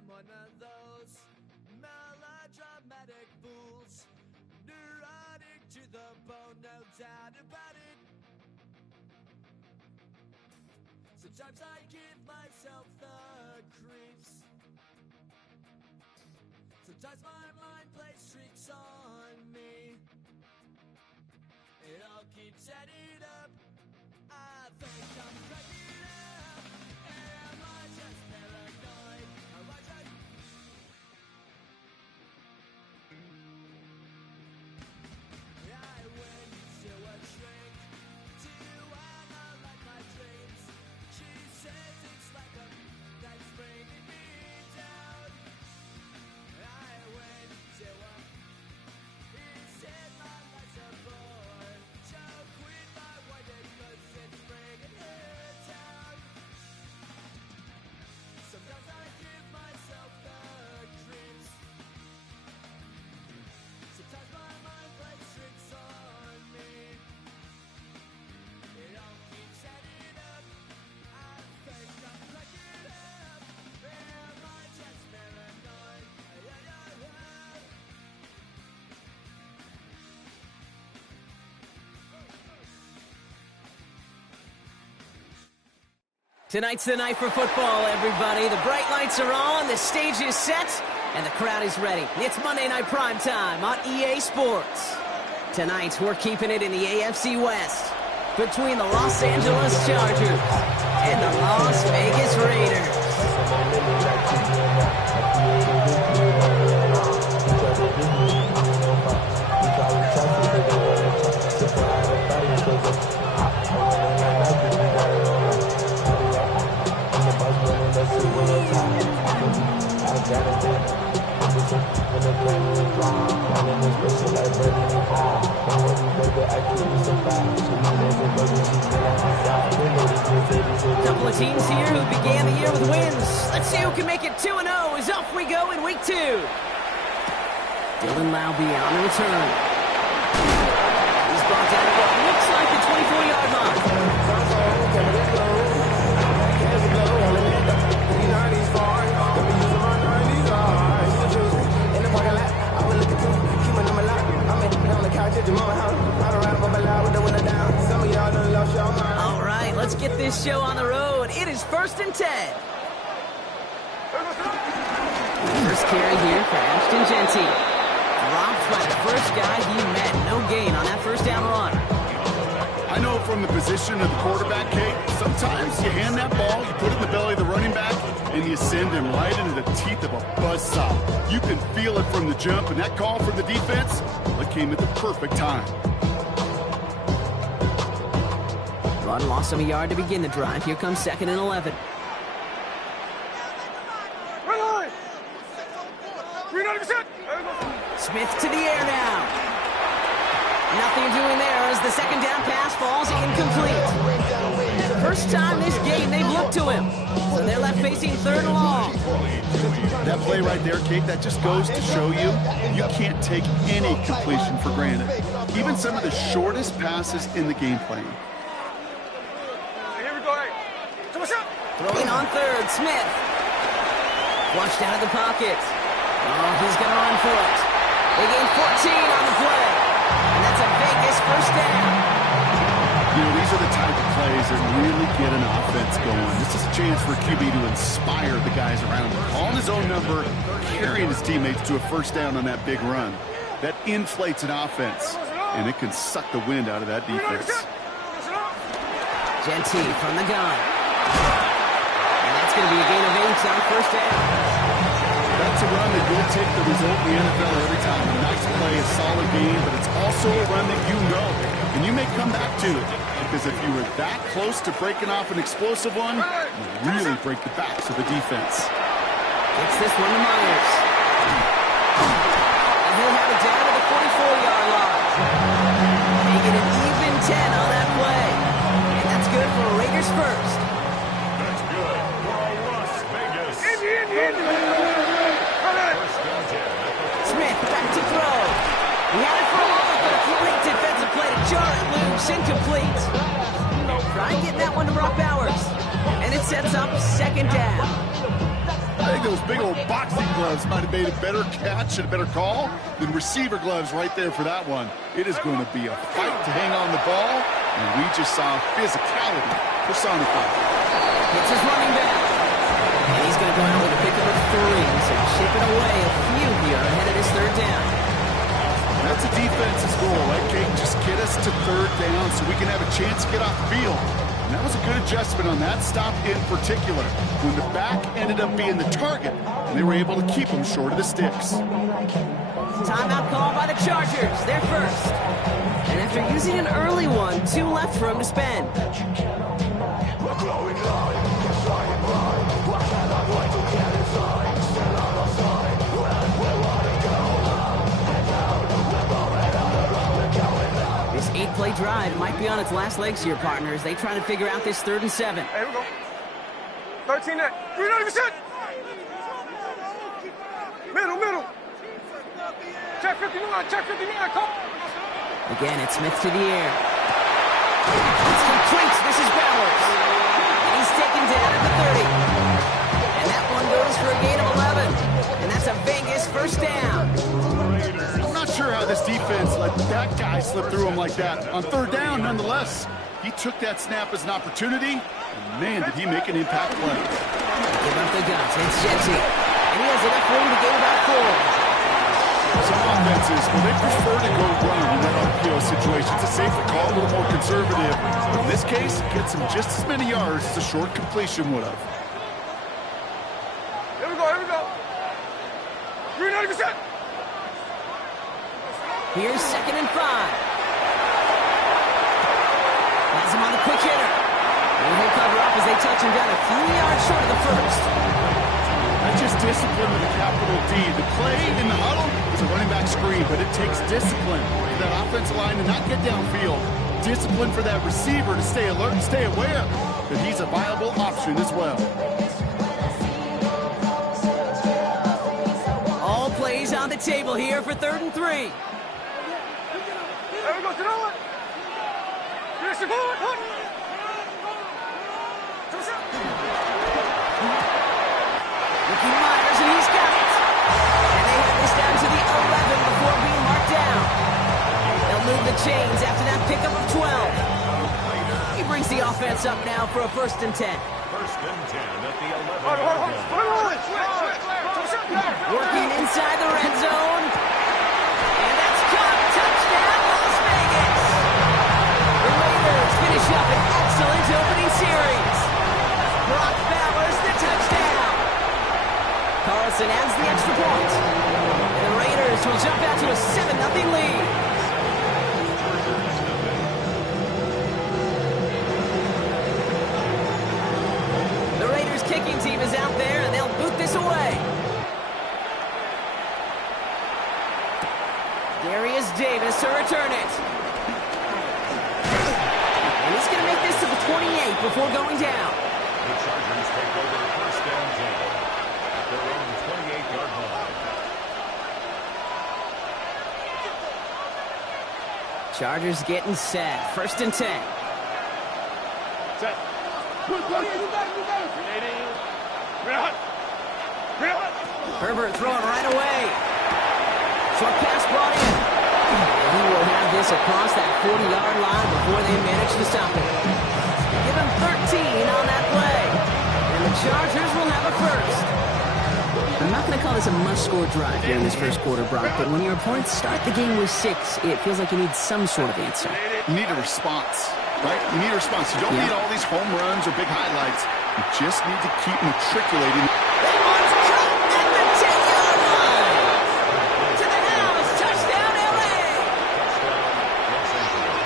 I'm one of those melodramatic fools, neurotic to the bone, no doubt about it. Sometimes I give myself the creeps. Sometimes my mind plays tricks on me. It all keeps adding up. I think I'm cracking up. Am I just paranoid? Am I just... I went to a shrink to analyze my dreams. She says it's like a that's bringing me down. I went to a... He said my life's a bore. So quit my white cause it's bringing her down. Sometimes I give myself the creeps. Sometimes my mind plays tricks on me. It all keeps adding up. I think I'm cracking up. Am I just paranoid? Tonight's the night for football, everybody. The bright lights are on, the stage is set, and the crowd is ready. It's Monday Night Primetime on EA Sports. Tonight, we're keeping it in the AFC West between the Los Angeles Chargers and the Las Vegas Raiders. Couple of teams here who began the year with wins. Let's see who can make it 2-0 as off we go in week 2. Dylan Laube on the return. He's brought down to what looks like the 24-yard line. All right, let's get this show on the road. It is 1st and 10. First carry here for Ashton Jeanty. Dropped by the first guy he met. No gain on that first down run. I know from the position of the quarterback, Kate, sometimes you hand that ball, you put it in the belly of the running back, and you send him right into the teeth of a buzzsaw. You can feel it from the jump, and that call from the defense, well, it came at the perfect time. Run lost him a yard to begin the drive. Here comes 2nd and 11. Smith to the air now. Nothing doing there as the second down pass falls incomplete. First time this game they've looked to him. So they're left facing 3rd and long. That play right there, Kate, that just goes to show you can't take any completion for granted. Even some of the shortest passes in the game plan. Throwing on 3rd, Smith. Flushed out of the pocket. Oh, he's going to run for it. They gain 14 on the play. And that's a Vegas first down. You know, these are the type of plays that really get an offense going. This is a chance for QB to inspire the guys around him. Calling his own number, carrying his teammates to a first down on that big run. That inflates an offense, and it can suck the wind out of that defense. Jeanty from the gun. And that's going to be a gain of 8 on first down. That's a run that will take the result in the NFL every time. A nice play, a solid game, but it's also a run that you know, and you may come back to it. Because if you were that close to breaking off an explosive one, you really break the backs of the defense. Gets this one to Myers. And he'll have it down to the 44-yard line. Making it even 10 on that play. And that's good for Raiders first. That's good for Las Vegas. Smith back to throw. He had it for a moment, but a great defensive play to jar it loose. Incomplete. Try getting that one to Brock Bowers. And it sets up 2nd down. I think those big old boxing gloves might have made a better catch and a better call than receiver gloves right there for that one. It is going to be a fight to hang on the ball, and we just saw physicality personified. It's his running back. And he's going to go out with a pickup of 3, so chipping away a few here ahead of his third down. That's a defense's goal, right, Kate? Just get us to third down so we can have a chance to get off the field. And that was a good adjustment on that stop in particular, when the back ended up being the target, and they were able to keep him short of the sticks. Timeout call by the Chargers. They're first. And after using an early one, 2 left for him to spend. This 8-play drive might be on its last legs here, partners. They try to figure out this 3rd and 7. Hey, here we go. 13 net. 390%. Middle. Check 59, come. Again, it's Smith to the air. It's complete. This is Bowers. And he's taken down at the 30. And that one goes for a gain of 11. And that's a Vegas first down. I'm not sure how this defense let that guy slip through him like that. On third down, nonetheless, he took that snap as an opportunity, and man, did he make an impact play. Give up the guts. It's Jetty. And he has enough room to gain about 4. Some offenses, well, they prefer to go run in that RPO situation. It's a safer call, a little more conservative. But in this case, it gets him just as many yards as a short completion would have. Here we go. 390%. Here's 2nd and 5. Has him on the quick hitter. And he'll cover up as they touch him down a few yards short of the first. That's just discipline with a capital D. The play in the huddle is a running back screen, but it takes discipline for that offensive line to not get downfield. Discipline for that receiver to stay alert and stay aware that he's a viable option as well. All plays on the table here for 3rd and 3. There we go, to the one. Yes, go. Ricky Myers, and he's got it. And they have this down to the 11 before being marked down. They'll move the chains after that pickup of 12. He brings the offense up now for a 1st and 10. 1st and 10 at the 11. Working inside the red zone. And that's caught. Touchdown, Las Vegas. The Raiders finish up an excellent opening series. Brock Bowers, the touchdown. Carlson adds the extra point. And the Raiders will jump out to a 7-0 lead. The Raiders kicking team is out there, and they'll boot this away. Darius Davis to return it. And he's going to make this to the 28 before going down. The Chargers take over 1st and 10 at their own 28-yard line. Chargers getting set. 1st and 10. Set. Herbert throwing right away. Short pass brought in. And he will have this across that 40-yard line before they manage to stop it. Give him 13 on that play. And the Chargers will have a 1st. I'm not going to call this a must-score drive here in this 1st quarter, Brock, but when your opponents start the game with 6, it feels like you need some sort of answer. You need a response, right? You need a response. You don't need all these home runs or big highlights. You just need to keep matriculating. That one's cut at the 10-yard line. To the house. Touchdown, L.A.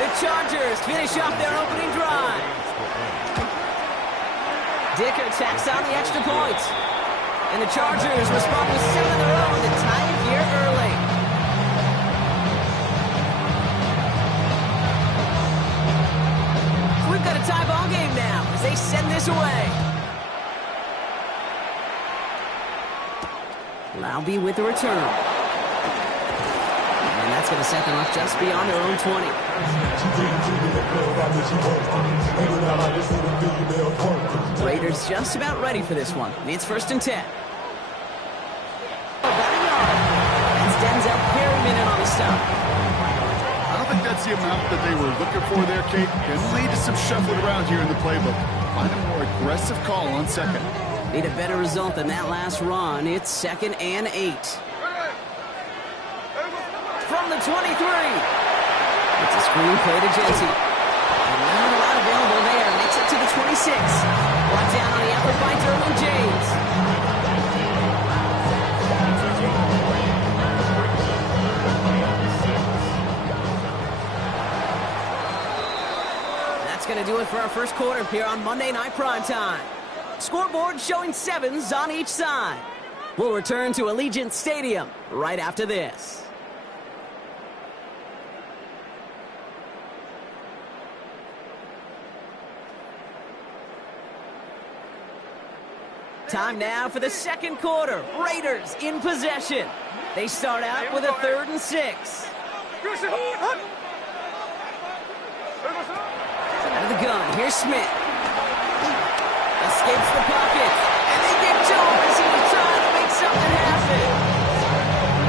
The Chargers finish off their opening drive. Dicker tacks on the extra point. And the Chargers respond with 7 of their own to tie it here early. So we've got a tie ball game now as they send this away. Laube with the return. And that's going to set them up just beyond their own 20. Raiders just about ready for this one. It's 1st and 10. the amount that they were looking for there, Kate. Can lead to some shuffling around here in the playbook. Find a more aggressive call on second. Need a better result than that last run. It's 2nd and 8. From the 23. It's a screen play to Jesse. Not a lot available there. Makes it to the 26. Brought down on the effort by Derwin James. That's going to do it for our first quarter here on Monday Night Primetime. Scoreboard showing 7s on each side. We'll return to Allegiant Stadium right after this. Time now for the second quarter. Raiders in possession. They start out with a 3rd and 6. Out of the gun, here's Smith. Escapes the pocket, and they get to him as he was trying to make something happen.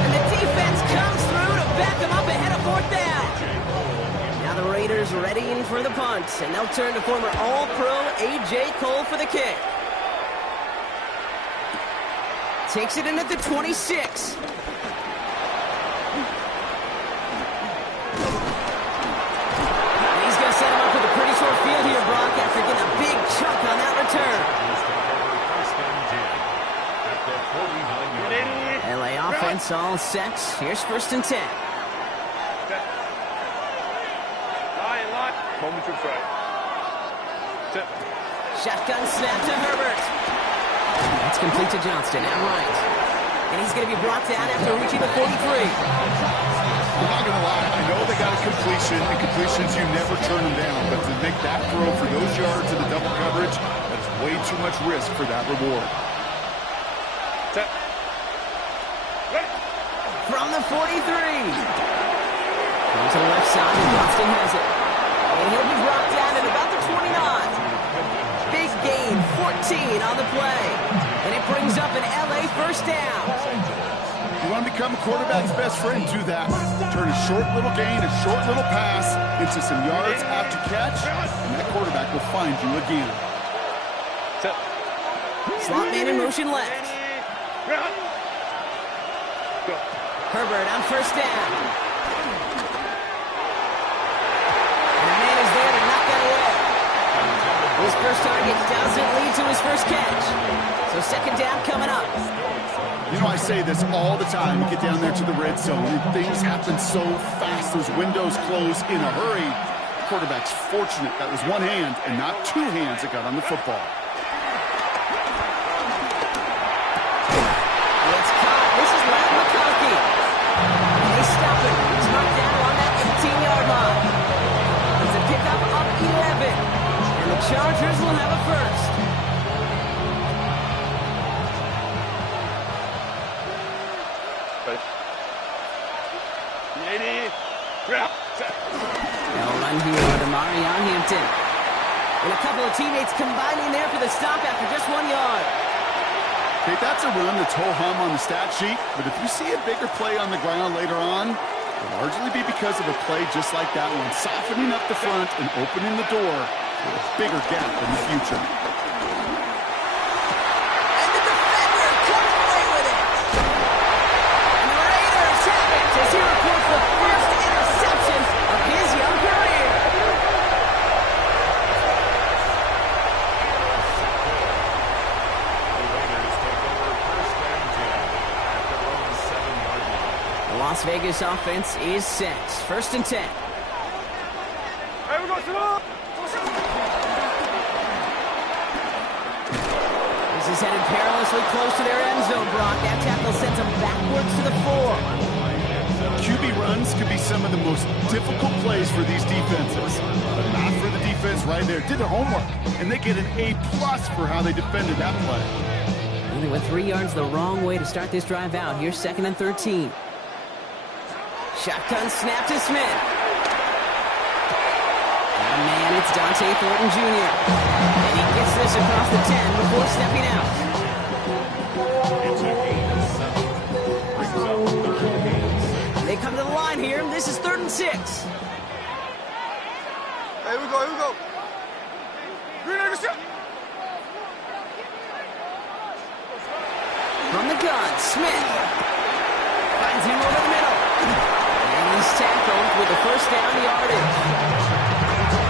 And the defense comes through to back him up ahead of 4th down. Now the Raiders readying for the punt, and they'll turn to former All-Pro A.J. Cole for the kick. Takes it in at the 26. Set him up with a pretty short field here, Brock, after getting a big chunk on that return. LA offense all set. Here's 1st and 10. Shotgun snap to Herbert. That's complete to Johnston at right. And he's going to be brought down after reaching the 43. I'm not going to lie, I know they got a completion, and completions, you never turn them down. But to make that throw for those yards in the double coverage, that's way too much risk for that reward. From the 43. Going to the left side, and Johnston has it. And he'll be brought down at about the 29. Big gain, 14 on the play. And it brings up an LA first down. You want to become a quarterback's best friend, do that. Turn a short little gain, a short little pass into some yards after catch, and that quarterback will find you again. Slot man in motion left. Herbert on 1st down. And the man is there to knock that away. His first target doesn't lead to his first catch. So 2nd down coming up. You know, I say this all the time. You get down there to the red zone, and things happen so fast. Those windows close in a hurry. The quarterback's fortunate that was one hand and not 2 hands that got on the football. It's caught. This is Matt McConkey. And they stop it. He's knocked down on that 18-yard line. It's a pickup up 11. And the Chargers will have a first. They'll run here with Amarion Hampton. And a couple of teammates combining there for the stop after just 1 yard. Okay, that's a run that's ho-hum on the stat sheet, but if you see a bigger play on the ground later on, it'll largely be because of a play just like that one, softening up the front and opening the door for a bigger gap in the future. And the defender comes away with it. And the Raiders have it as he reports the first interception of his young career. The Las Vegas offense is set. 1st and 10. Hey, we go to the... This is headed perilously close to their end zone, Brock. That tackle sends them backwards to the 4. QB runs could be some of the most difficult plays for these defenses, but not for the defense right there. Did their homework, and they get an A+ for how they defended that play. Only went 3 yards the wrong way to start this drive out. Here's 2nd and 13. Shotgun snap to Smith. And man, it's Dante Thornton Jr. And he gets this across the 10 before stepping out. They come to the line here. This is 3rd and 6. Here we go, here we go. Green light, shot. From the gun, Smith finds him over the middle. And he's tackled with the first down yardage.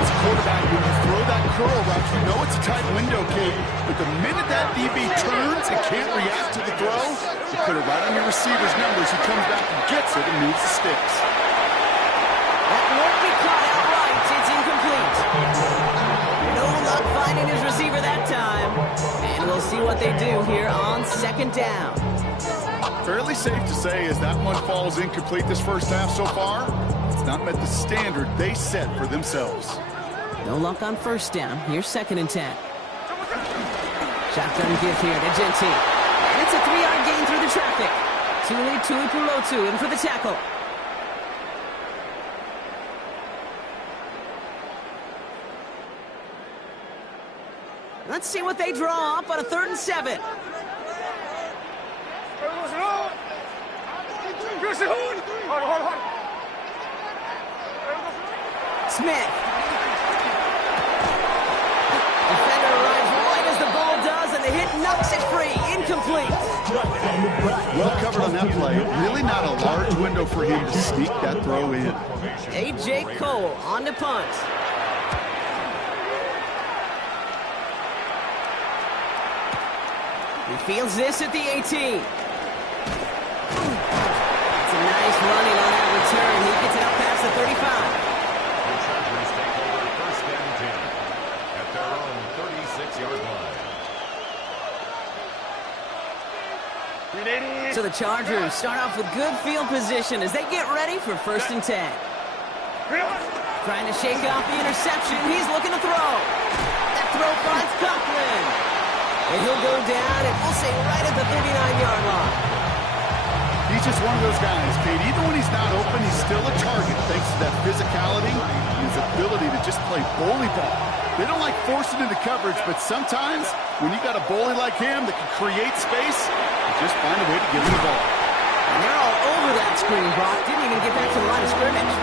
As a quarterback, when you throw that curl route, you know it's a tight window, Kate. But the minute that DB turns and can't react to the throw, you put it right on your receiver's numbers. He comes back and gets it and moves the sticks. That won't be caught outright. It's incomplete. No luck finding his receiver that time. And we'll see what they do here on second down. Fairly safe to say as that one falls incomplete this first half so far, it's not met the standard they set for themselves. No luck on first down. Here's 2nd and 10. Shotgun give here to Genty. And it's a 3-yard gain through the traffic. Tuli Pulotu in for the tackle. Let's see what they draw up on a 3rd and 7. Smith. Defender arrives right as the ball does, and the hit knocks it free. Incomplete. Well covered on that play. Really not a large window for him to sneak that throw in. A.J. Cole on the punt. He fields this at the 18. It's a nice running on that return. He gets it up past the 35. The Chargers take over 1st and 10 at their own 36-yard line. So the Chargers start off with good field position as they get ready for 1st and 10. Trying to shake off the interception. He's looking to throw. That throw finds Conklin. And he'll go down, and we'll say right at the 39-yard line. He's just one of those guys, Kate. Even when he's not open, he's still a target thanks to that physicality and his ability to just play bully ball. They don't like forcing into coverage, but sometimes when you got a bully like him that can create space, you just find a way to get him the ball. And they're all over that screen, Brock. Didn't even get back to the line of scrimmage.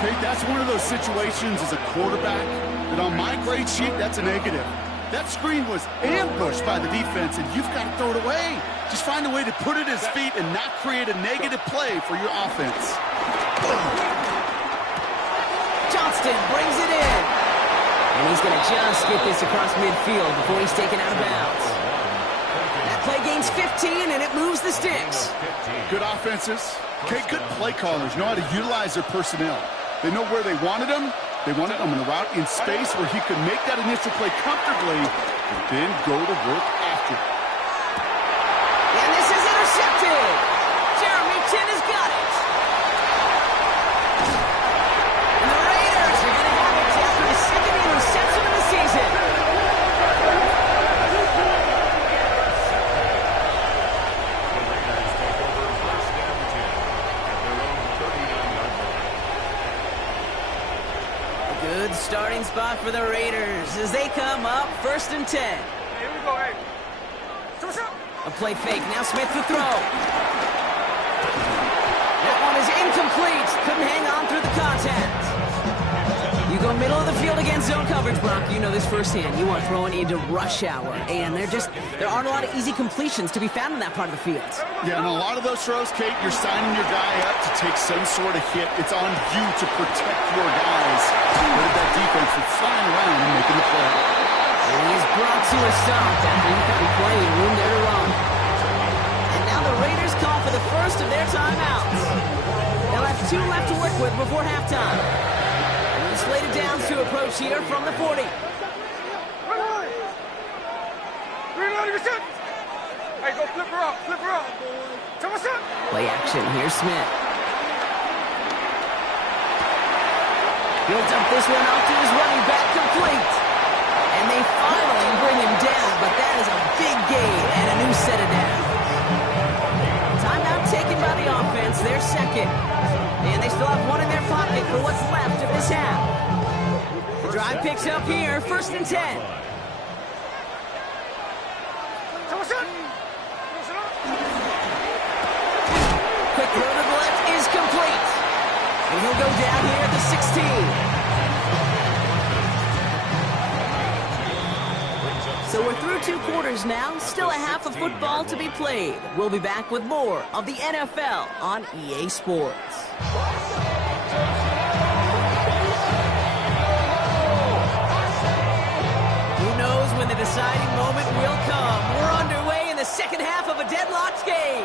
Kate, that's one of those situations as a quarterback that on my grade sheet, that's a negative. That screen was ambushed by the defense, and you've got to throw it away. Just find a way to put it at his feet and not create a negative play for your offense. Johnston brings it in. And he's going to just get this across midfield before he's taken out of bounds. That play gains 15, and it moves the sticks. Good offenses. Okay, good play callers know how to utilize their personnel. They know where they wanted them. They wanted him in a route in space where he could make that initial play comfortably and then go to work after. And this is intercepted. Jeremy Tinn has got it. And the Raiders are going to have it after the 2nd interception of the season. The Raiders take over 1st and 10 at their own 39-yard line. Good starting spot for the Raiders as they come up 1st and 10. Here we go, hey. A play fake. Now Smith to throw. That one is incomplete. Couldn't hang on through the contact. You go middle of the field against zone coverage, Brock. You know this firsthand. You want throwing into rush hour. And there aren't a lot of easy completions to be found in that part of the field. Yeah, and a lot of those throws, Kate, you're signing your guy up to take some sort of hit. It's on you to protect your guys. But that defense is flying around and making the play. And he's brought to a stop after he found playing room there to run. And now the Raiders call for the first of their timeouts. They'll have 2 left to work with before halftime. And he's slated downs to approach here from the 40. Hey, go flip her up, flip her up. Play action. Here's Smith. He'll dump this one off to his running back, complete. And they finally bring him down, but that is a big gain and a new set of downs. Timeout taken by the offense, their 2nd. And they still have 1 in their pocket for what's left of this half. The drive picks up here, 1st and 10. Quick throw to the left is complete. And he'll go down here at the 16. 2 quarters now. Still a half of football to be played. We'll be back with more of the NFL on EA Sports. Who knows when the deciding moment will come? We're underway in the second half of a deadlocked game.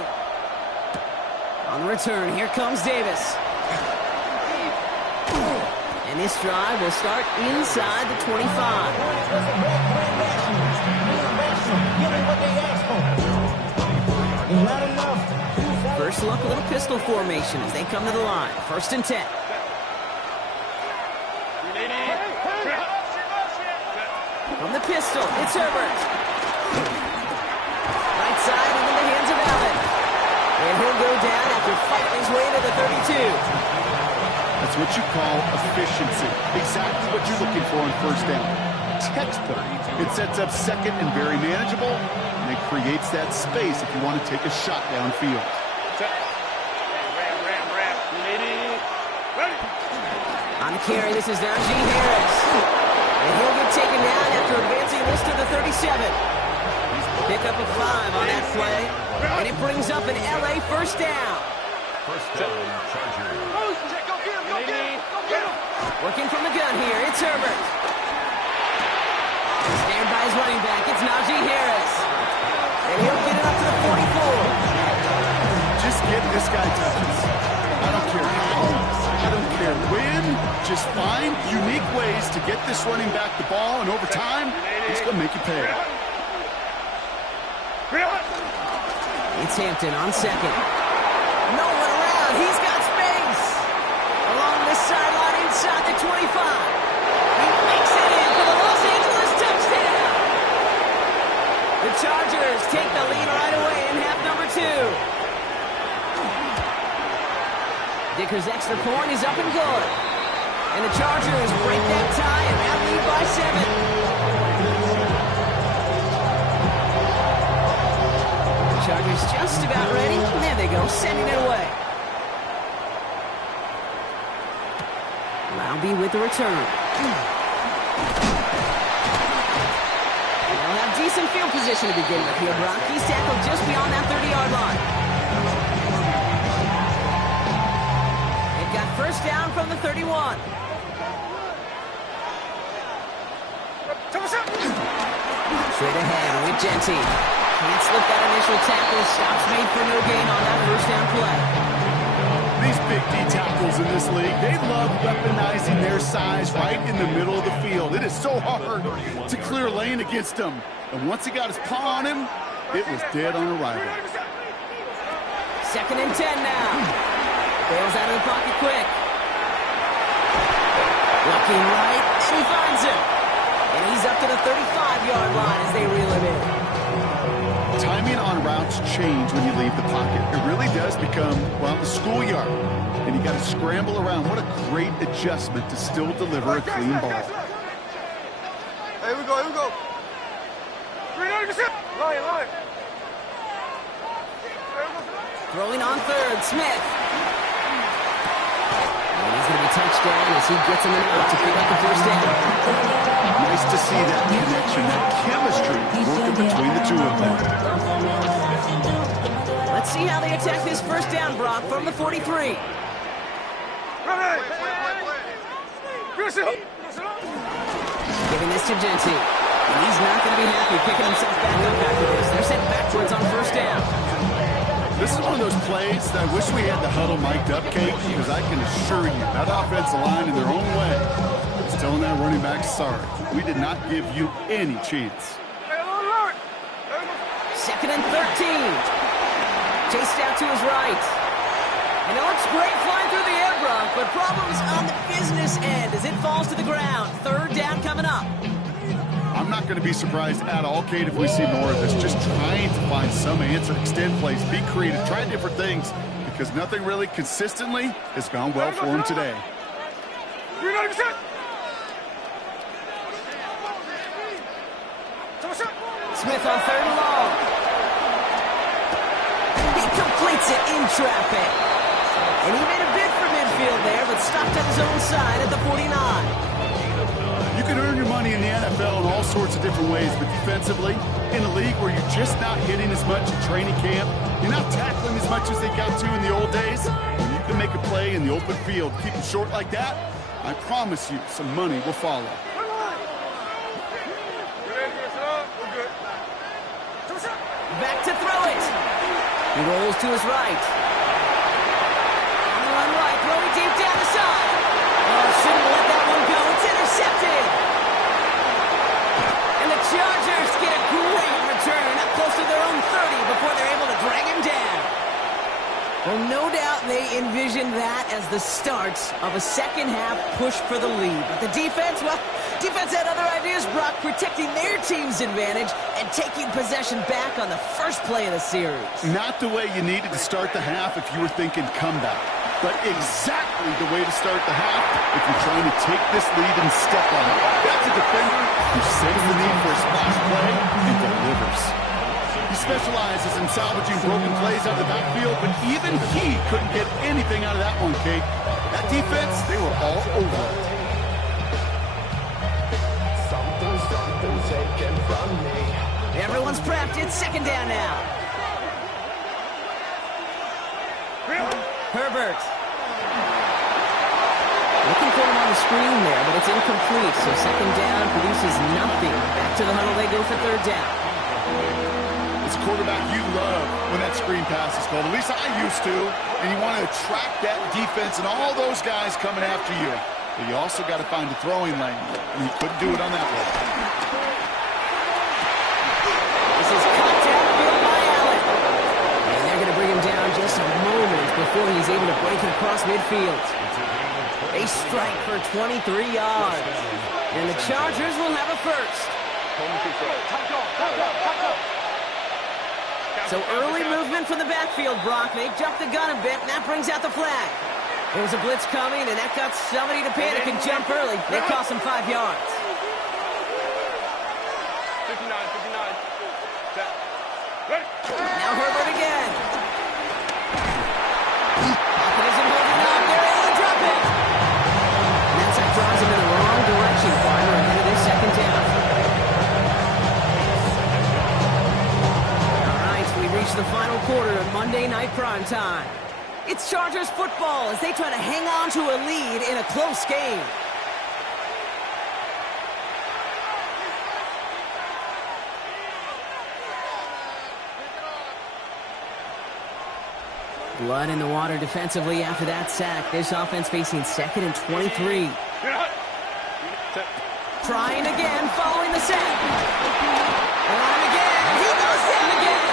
On the return, here comes Davis. And this drive will start inside the 25. First look, a little pistol formation as they come to the line. 1st and 10. From the pistol, it's Herbert. Right side and in the hands of Allen. And he'll go down after fighting his way to the 32. That's what you call efficiency. Exactly what you're looking for on 1st down. Textbook. It sets up 2nd and very manageable, and it creates that space if you want to take a shot downfield. On the carry, this is Najee Harris. And he'll get taken down after advancing this to the 37. Pick up a 5 on that play, and it brings up an LA 1st down. 1st down, Chargers. Working from the gun here, it's Herbert. Snared by his running back, it's Najee Harris. And he'll get it up to the 44. Just get this guy touches. I don't care how, I don't care when. Just find unique ways to get this running back the ball, and over time, it's going to make you pay. It's Hampton on 2nd. No one around, he's got space. Along this sideline inside the 25. He makes it in for the Los Angeles touchdown. The Chargers take the lead right away in half number 2. Dicker's extra point is up and good. And the Chargers break that tie and now lead by 7. Chargers just about ready. There they go, sending it away. Laube with the return. They'll have decent field position to begin with here, Brock. He's tackled just beyond that 30-yard line. They've got 1st down from the 31. Straight ahead with Genty. Can't slip that initial tackle. Stops made for no gain on that 1st down play. These big D tackles in this league, they love weaponizing their size right in the middle of the field. It is so hard to clear lane against them. And once he got his paw on him, it was dead on arrival. 2nd and 10 now. Bails out of the pocket quick. Looking right, and he finds him. And he's up to the 35-yard line as they reel him in. Timing on routes change when you leave the pocket. It really does become, well, the schoolyard. And you got to scramble around. What a great adjustment to still deliver a clean ball. Hey, here we go, here we go. 300%. Line. Throwing on 3rd, Smith. And he's going to be touched down as he gets him out to pick up the 1st down. Nice to see that connection, that chemistry working between the two of them. Let's see how they attack this 1st down, Brock, from the 43. Giving this to Genty. And he's not going to be happy picking himself back up after this. They're sent backwards on 1st down. This is one of those plays that I wish we had the huddle mic'd up, Kate, because I can assure you that offensive line in their own way is telling that running back, sorry, we did not give you any chance. 2nd and 13. Chased out to his right. And it looks great flying through the air, Brock, but problems on the business end as it falls to the ground. 3rd down coming up. I'm not going to be surprised at all, Kate, if we see more of this. Just trying to find some answer, extend plays, be creative, try different things, because nothing really consistently has gone well for him today. 300%. Smith on 3rd and long. He completes it in traffic. And he made a bid for midfield there, but stopped at his own side at the 49. You can earn your money in the NFL in all sorts of different ways, but defensively, in a league where you're just not hitting as much in training camp, you're not tackling as much as they got to in the old days, when you can make a play in the open field, keep it short like that, I promise you some money will follow. Back to throw it. He rolls to his right. On the run right, throwing deep down the side. Oh, shouldn't let that one go. It's intercepted. And the Chargers get a great return up close to their own 30 before they're able to drag him down. Well, no doubt they envisioned that as the start of a second-half push for the lead. But the defense, well, defense had other ideas, Brock, protecting their team's advantage and taking possession back on the first play of the series. Not the way you needed to start the half if you were thinking comeback, but exactly the way to start the half if you're trying to take this lead and step on it. That's a defender who sends the need for a splash play and delivers. He specializes in salvaging broken plays out of the backfield, but even he couldn't get anything out of that one, Kate. That defense, they were all over it. Something's taken from me. Everyone's prepped. It's second down now. Herbert. Looking for him on the screen there, but it's incomplete. So second down produces nothing. Back to the huddle they go for third down. It's a quarterback you love when that screen pass is called. At least I used to. And you want to attract that defense and all those guys coming after you. But you also got to find a throwing lane. And he couldn't do it on that one. This is contact field by Allen. And they're going to bring him down just a moment before he's able to break it across midfield. A strike for 23 yards. And the Chargers will have a first. So early movement from the backfield, Brock. They jumped the gun a bit, and that brings out the flag. There's a blitz coming, and that got somebody to panic and jump early. They cost him 5 yards. 59. Now Herbert again. Pocket isn't holding up. They're able to drop it. And that's that drives him in the wrong direction. Farmer ahead of this second down. All right, we reach the final quarter of Monday Night Primetime. It's Chargers football as they try to hang on to a lead in a close game. Blood in the water defensively after that sack. This offense facing second and 23. Trying again, following the sack. On again. He goes down again.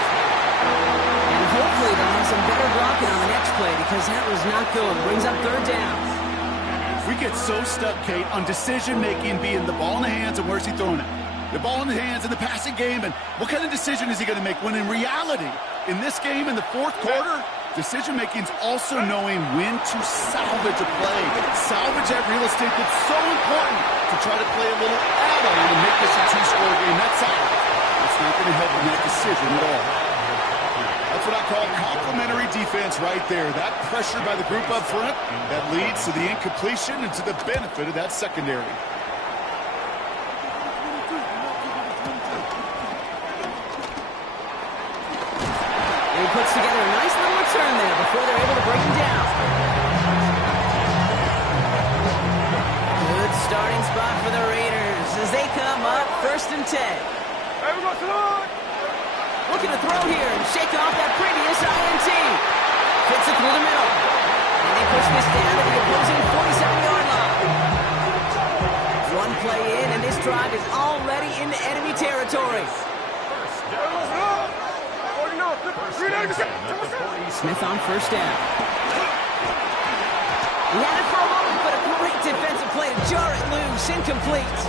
And hopefully they'll have some better blocking on the next play because that was not good. Brings up third down. We get so stuck, Kate, on decision-making being the ball in the hands and where's he throwing it. The ball in the hands in the passing game, and what kind of decision is he going to make? When in reality, in this game, in the fourth quarter, decision-making is also knowing when to salvage a play. Salvage that real estate that's so important to try to play a little add-on and make this a two-score game. That's out. It's not going to help in that decision at all. That's what I call complementary defense right there. That pressure by the group up front, that leads to the incompletion and to the benefit of that secondary. He puts together a nice little return there before they're able to bring him down. Good starting spot for the Raiders as they come up 1st and 10. Hey, we got salute! Looking to throw here and shake off that previous INT. Fits it through the middle. And they push this down to the opposing 47-yard line. One play in, and this drive is already into enemy territory. Smith on first down. He had it for a moment, but a great defensive play to jar it loose, incomplete.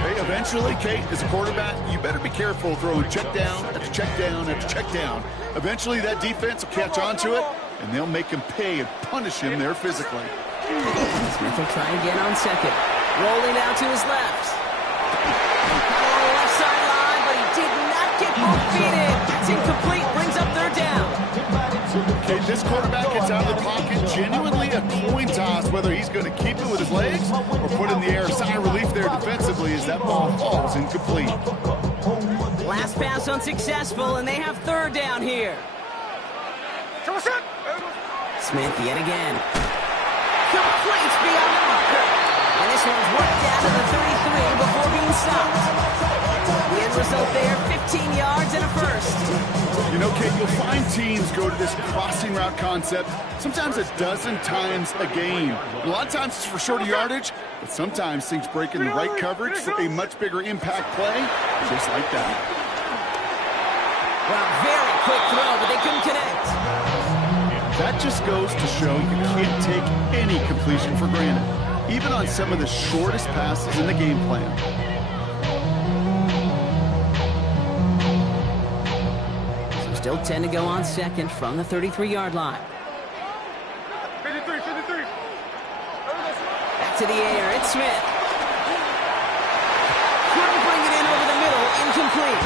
Hey, eventually, Kate, as a quarterback, you better be careful throwing check down after check down after check down. Eventually, that defense will catch on to it, and they'll make him pay and punish him there physically. Smith will try again on second. Rolling out to his left. On the left sideline, but he did not get both feet in. It's incomplete, brings up third down. Okay, this quarterback gets out of the pocket, genuinely a coin toss, whether he's going to keep it with his legs or put it in the air. Sigh of relief there defensively as that ball falls incomplete. Last pass unsuccessful, and they have third down here. Smith yet again. Complete beyond the marker. And this one's worked down to the 33 before being stopped. The end result there, 15 yards and a first. You know, Kate, you'll find teams go to this crossing route concept sometimes a dozen times a game. A lot of times it's for shorter yardage, but sometimes things break in the right coverage for a much bigger impact play, just like that. Well, very quick throw, but they couldn't connect. That just goes to show you can't take any completion for granted, even on some of the shortest passes in the game plan. So still 10 to go on second from the 33-yard line. 53. Back to the air, it's Smith. Couldn't bring it in over the middle, incomplete.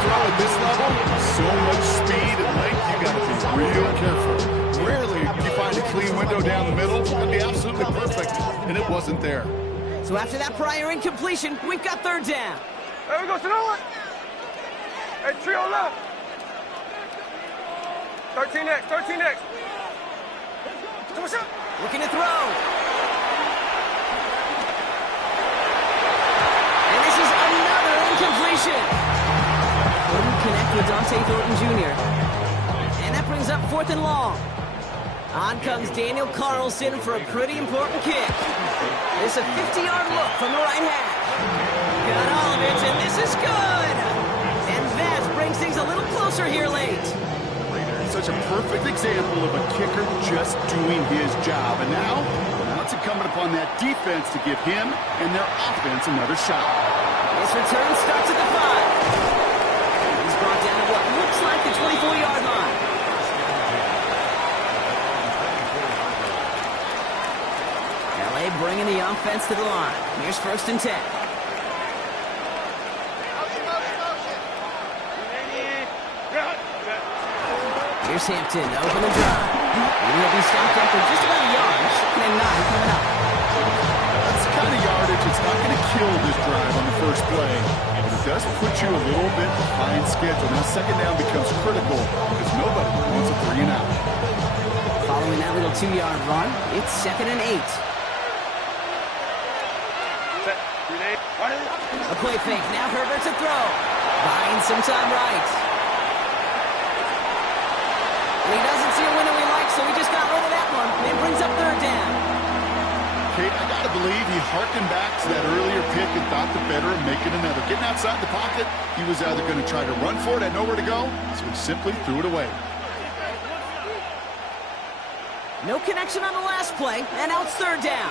Throw at this level, so much speed and length, you got to be real careful. Rarely do you find a clean window down the middle. It'd be absolutely perfect, and it wasn't there. So after that prior incompletion, we've got third down. There we go, Sonoma. Hey, trio left. 13 next. Looking to throw. And this is another incompletion. Couldn't connect with Dante Thornton Jr. And that brings up 4th and long. On comes Daniel Carlson for a pretty important kick. It's a 50-yard look from the right half. Got all of it, and this is good. And that brings things a little closer here late. Such a perfect example of a kicker just doing his job. And now it's incumbent upon that defense to give him and their offense another shot. This return starts at the 5. He's brought down to what looks like the 24-yard line. LA bringing the offense to the line. Here's 1st and 10. Here's Hampton, open the drive. He'll be stopped after just about a yard. 2nd and 9 coming up. That's the kind of yardage it's not going to kill this drive on the first play, but it does put you a little bit behind schedule. Now 2nd down becomes critical because nobody wants a 3 and out. Following that little 2-yard run, it's 2nd and 8. A play fake, now Herbert to throw. Buying some time right. And he doesn't see a window he likes, so he just got rid of that one. And it brings up 3rd down. Kate, I got to believe he harkened back to that earlier pick and thought the better of making another. Getting outside the pocket, he was either going to try to run for it, had nowhere to go, so he simply threw it away. No connection on the last play, and now it's 3rd down.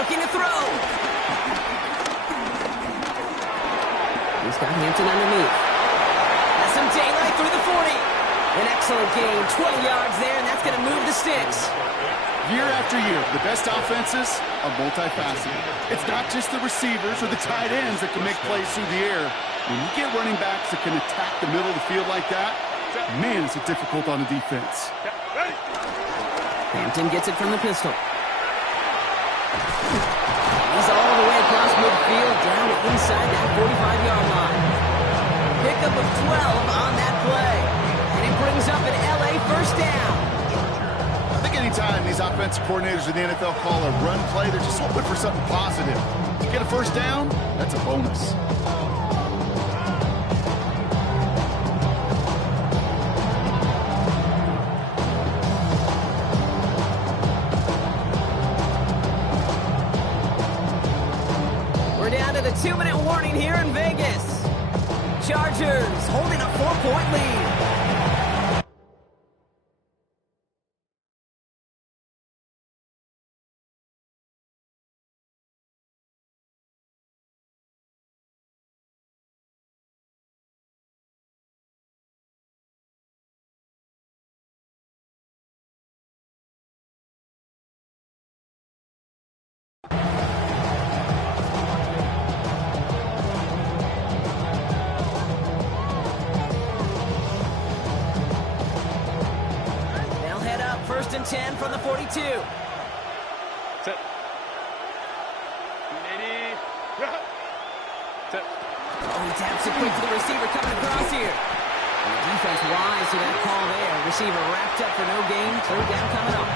Looking to throw. He's got Hampton underneath. Has some daylight through the 40. An excellent gain, 20 yards there, and that's going to move the sticks. Year after year, the best offenses are multifaceted. It's not just the receivers or the tight ends that can make plays through the air. When you get running backs that can attack the middle of the field like that, man, is it difficult on the defense. Hampton gets it from the pistol. He's all the way across midfield, down to inside that 45-yard line. Pickup of 12 on that play. And it brings up an LA 1st down. I think anytime these offensive coordinators in the NFL call a run play, they're just hoping for something positive. To get a 1st down, that's a bonus. We're down to the 2-minute warning here in Vegas. Chargers holding a 4-point lead. and 10 from the 42. Set. Ready. Set. Oh, he taps it quick to the receiver coming across here. And the defense wise to that call there. Receiver wrapped up for no gain. Third down coming up.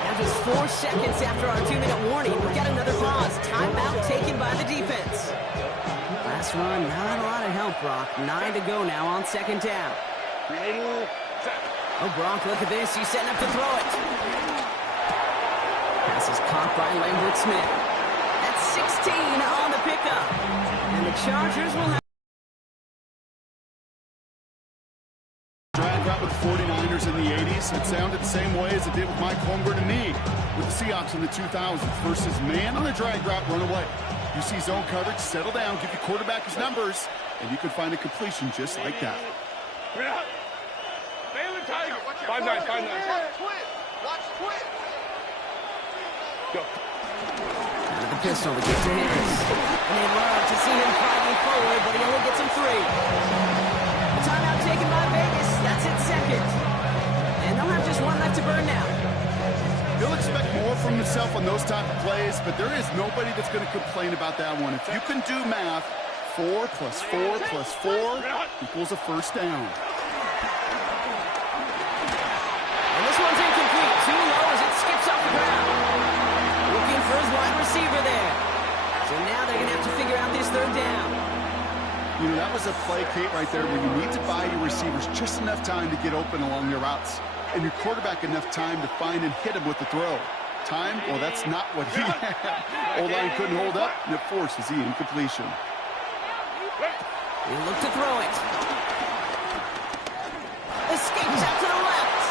Now just 4 seconds after our 2-minute warning. We've got another pause. Timeout taken by the defense. Last run, not a lot of help, Brock. 9 to go now on second down. Oh, Brock, look at this. He's setting up to throw it. Pass is caught by Lambert Smith. That's 16 on the pickup. And the Chargers will have... Drag route with the 49ers in the 80s. It sounded the same way as it did with Mike Holmgren and me with the Seahawks in the 2000s versus man on a drag route, run away. You see zone coverage, settle down, give your quarterback his numbers, and you can find a completion just like that. 5-9. Watch twist. Go. Out of the pistol to get to Harris. And they love to see him fighting forward, but he only gets him 3. The timeout taken by Vegas. That's it second. And they'll have just 1 left to burn now. He'll expect more from himself on those type of plays, but there is nobody that's going to complain about that one. If you can do math, 4 plus 4 plus 4 equals a first down. And this one's incomplete. Too low as it skips off the ground. Looking for his wide receiver there. So now they're going to have to figure out this third down. You know, that was a play, Kate, right there where you need to buy your receivers just enough time to get open along their routes. And your quarterback enough time to find and hit him with the throw. Time? Well, that's not what he had. O-line couldn't hold up, and it forces the incompletion. He'll look to throw it. Escapes out to the left.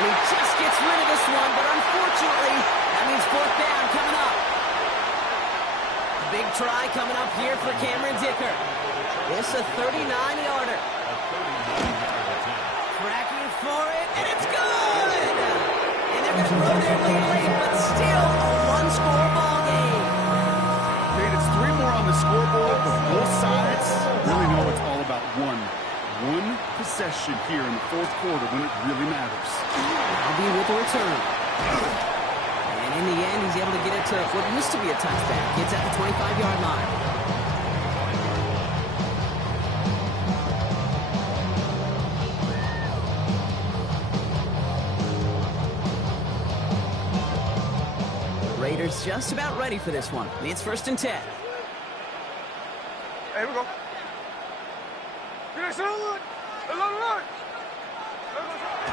And he just gets rid of this one, but unfortunately, that means fourth down coming up. Big try coming up here for Cameron Dicker. This a 39-yarder. Cracking for it, and it's good! And they're going to throw their lead late, but still a one-score ball game. Kate, it's 3 more on the scoreboard, but both sides really know it's all about one possession here in the fourth quarter when it really matters. I'll be with the return. And in the end, he's able to get it to what used to be a touchback. It's at the 25-yard line. Raiders just about ready for this one. It's 1st and 10. Here we go.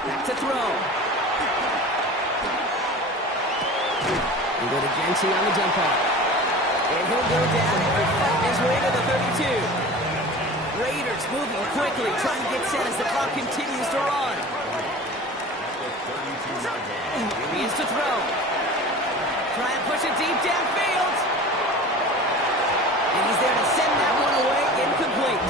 Back to throw. We go to Genty on the dump off. And he'll go down and fight his way to the 32. Raiders moving quickly, trying to get set as the clock continues to run. Here he is to throw. Try and push it deep downfield. And he's there to send that one away, incomplete.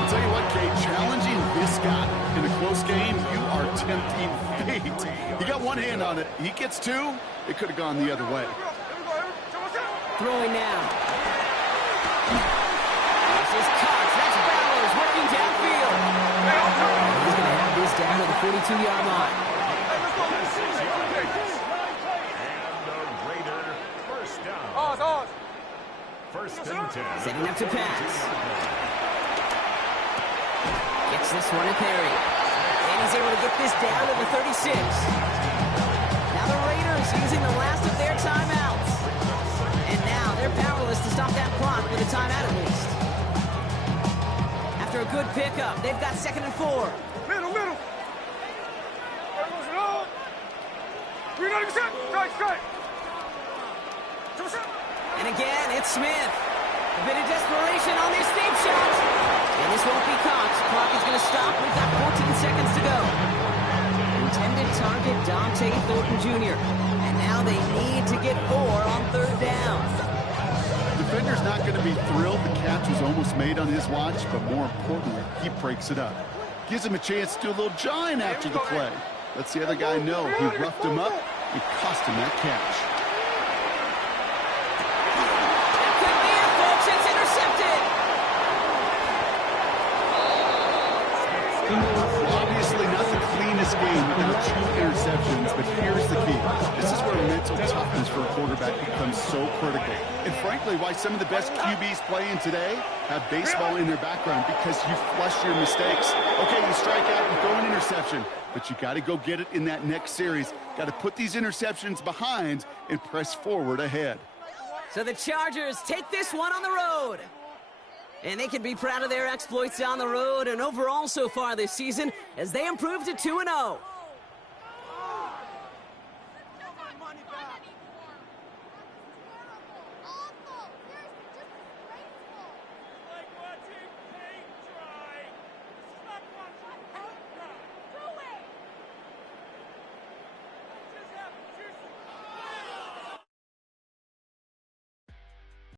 I'll tell you what, Kate, challenging this guy in a close game, you are tempting fate. He got one hand on it. He gets 2. It could have gone the other way. Throwing now. This is Cox. That's Bowers working downfield. He's going to have this down to the 42-yard line. First and 10. Setting up to pass. Gets this one to Perry. And he's able to get this down to the 36. Now the Raiders using the last of their timeouts. And now they're powerless to stop that clock with a timeout at least. After a good pickup, they've got 2nd and 4. Middle. Strike. And again, it's Smith. A bit of desperation on this deep shot. And this won't be caught. Clock is going to stop. We've got 14 seconds to go. Intended target, Dante Thornton Jr. And now they need to get 4 on 3rd down. The defender's not going to be thrilled the catch was almost made on his watch, but more importantly, he breaks it up. Gives him a chance to do a little jawing after the play. Lets the other guy know he roughed him up and cost him that catch. this game without 2 interceptions, but here's the key. This is where mental toughness for a quarterback becomes so critical. And frankly, why some of the best QBs playing today have baseball in their background, because you flush your mistakes. Okay, you strike out, you throw an interception, but you got to go get it in that next series. Got to put these interceptions behind and press forward ahead. So the Chargers take this one on the road. And they can be proud of their exploits on the road and overall so far this season as they improve to 2-0.